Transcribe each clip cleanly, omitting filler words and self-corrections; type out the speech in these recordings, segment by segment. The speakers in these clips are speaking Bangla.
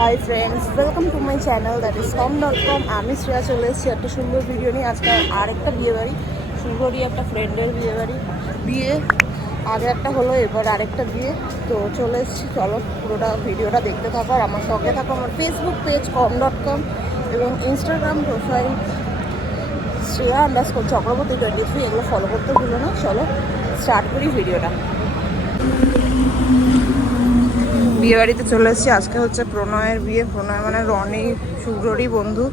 Hi friends, welcome to my channel that is com.com। আমি শ্রেয়া চলে এসেছি একটা সুন্দর ভিডিও নিয়ে। আজকে আরেকটা বিয়েবাড়ি, সুন্দরই একটা ফ্রেন্ডের বিয়ে আগে একটা হলো, এবার আরেকটা বিয়ে। তো চলে এসেছি, চলো পুরোটা ভিডিওটা দেখতে থাকো আর আমার সঙ্গে থাকো। আমার ফেসবুক পেজ com.com এবং ইনস্টাগ্রাম প্রোফাইল শ্রেয়া_চক্রবর্তী 23, এগুলো ফলো করতে ভুলো না। চলো স্টার্ট করি ভিডিওটা। বিয়ে বাড়িতে চলে এসেছি। আজকে হচ্ছে প্রণয়ের বিয়ে। প্রণয় মানে রনি শুভ্ররই বন্ধু।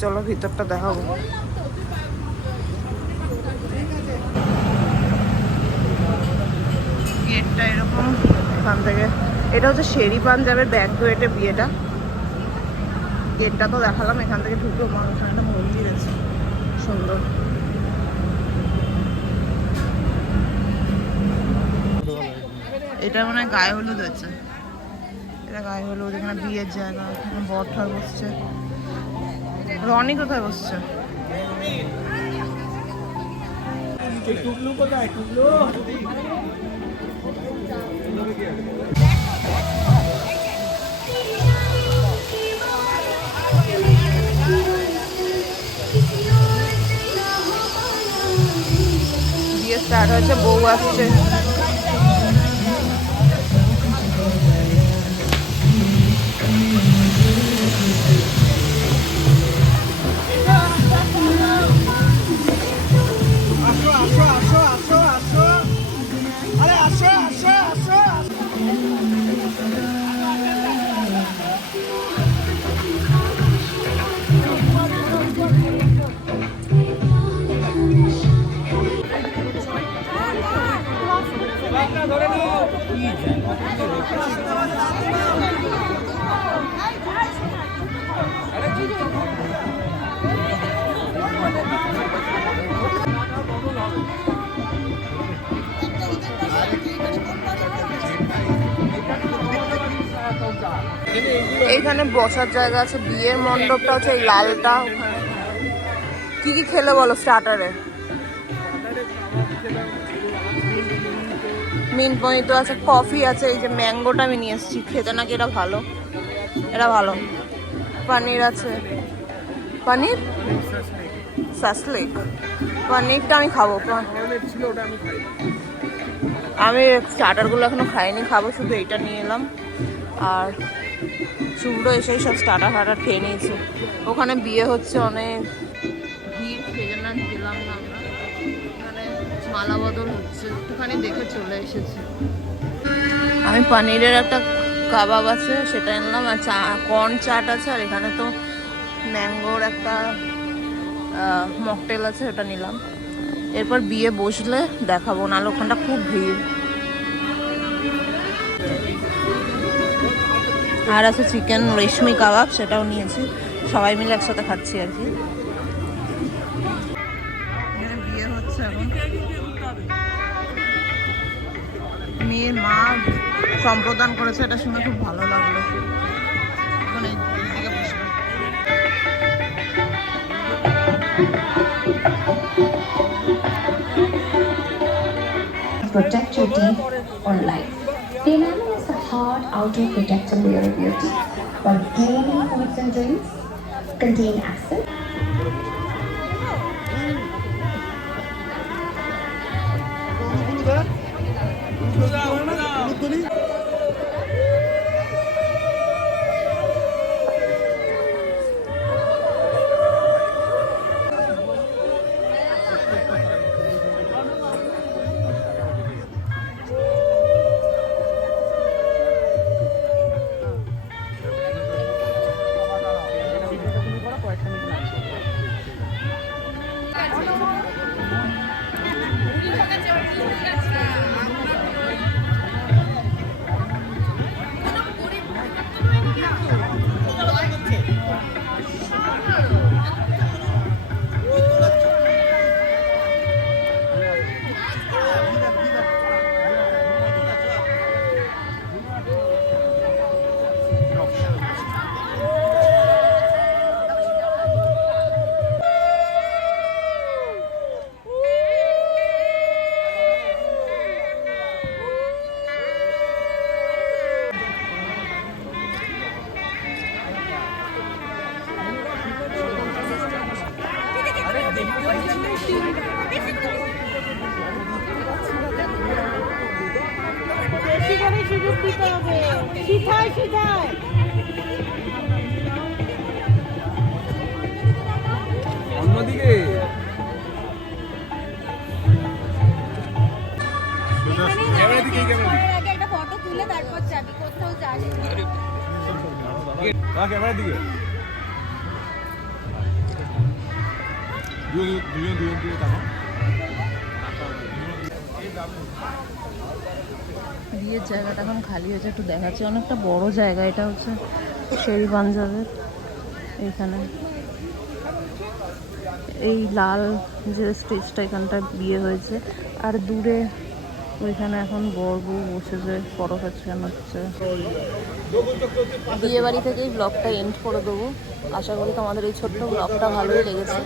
চলো ভিতরটা দেখাবো। গেটটা এরকম, এখান থেকে এটা হচ্ছে শেরি পাঞ্জাবের ব্যাকওয়েটে বিয়েটা। গেটটা তো দেখালাম, এখান থেকে ঢুকলো মানুষ, একটা মন্দির আছে সুন্দর। এটা মানে গায়ে হলুদ হচ্ছে, এটা গায়ে হলুদ। এখানে বিয়ের জায়গা, এখানে বর ঠর বসছে। রনি কোথায় বসছে? বিয়ে স্টার্ট হয়েছে, বউ আসছে। এইখানে বসার জায়গা আছে। বিয়ের মণ্ডপটা হচ্ছে এই লালটা। ওখানে কি কি খেলে বলো স্টার্টারে? মিন্ট মহিতো আছে, কফি আছে। এই যে ম্যাঙ্গোটা আমি নিয়ে এসেছি, খেতে নাকি এটা ভালো, এটা ভালো। পনির আছে, পনির সাসলেক। পনিরটা আমি খাবো। আমি স্টার্টারগুলো এখনো খাইনি, খাবো। শুধু এইটা নিয়ে এলাম। আর শুভ্র এসেই সব স্টার্টার খেয়ে নিয়েছে। ওখানে বিয়ে হচ্ছে, অনেক ভিড়, সেই জন্য গেলাম না আমরা। এখানে মালা বদল হচ্ছে, একটুখানি দেখে চলে এসেছি। আমি পনিরের একটা কাবাব আছে সেটা আনলাম, আর কর্ন চাট আছে। আর এখানে তো ম্যাঙ্গোর একটা মকটেল আছে, ওটা নিলাম। এরপর বিয়ে বসলে দেখাবো, নাহলে ওখানটা খুব ভিড়। আর আছে চিকেন রেশমি কাবাব, সেটাও নিয়েছি। সবাই মিলে একসাথে খাচ্ছি আর কি। এখানে বিয়ে হচ্ছে এখন। মেয়ের মা সম্প্রদান করেছে, এটা শুনে খুব ভালো লাগলো। এখন এইদিকে বসবে। Protect your teeth or life. The enamel is the hard outer protective layer of your teeth, while gaming foods and drinks contain acid. ডুব দিতে হবে সিধায় সিধায় অন্যদিকে একটা ফটো তুলে তারপর যাবি কোথাও যাবি ক্যামেরার দিকে দুজন থাকো। বিয়ের জায়গাটা এখন খালি হয়েছে, একটু দেখাচ্ছি। অনেকটা বড় জায়গা, এটা হচ্ছে শেরি পাঞ্জাবের। এইখানে এই লাল যে স্টেজটা, এখানটায় বিয়ে হয়েছে। আর দূরে ওইখানে এখন বর বউ বসেছে, ফটো সেকশন হচ্ছে। বিয়ে বাড়ি থেকেই ব্লগটা এন্ড করে দেবো। আশা করি তোমাদের এই ছোট্ট ব্লগটা ভালোই লেগেছে।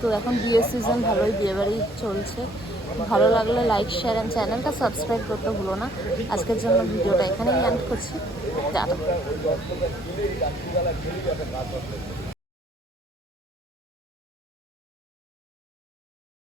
তো এখন বিয়ের সিজন, ভালোই বিয়ে বাড়ি চলছে। ভালো লাগলে লাইক, শেয়ার অ্যান্ড চ্যানেলটা সাবস্ক্রাইব করতে ভুলো না। আজকের জন্য ভিডিওটা এখানেই এন্ড করছি। টাটা।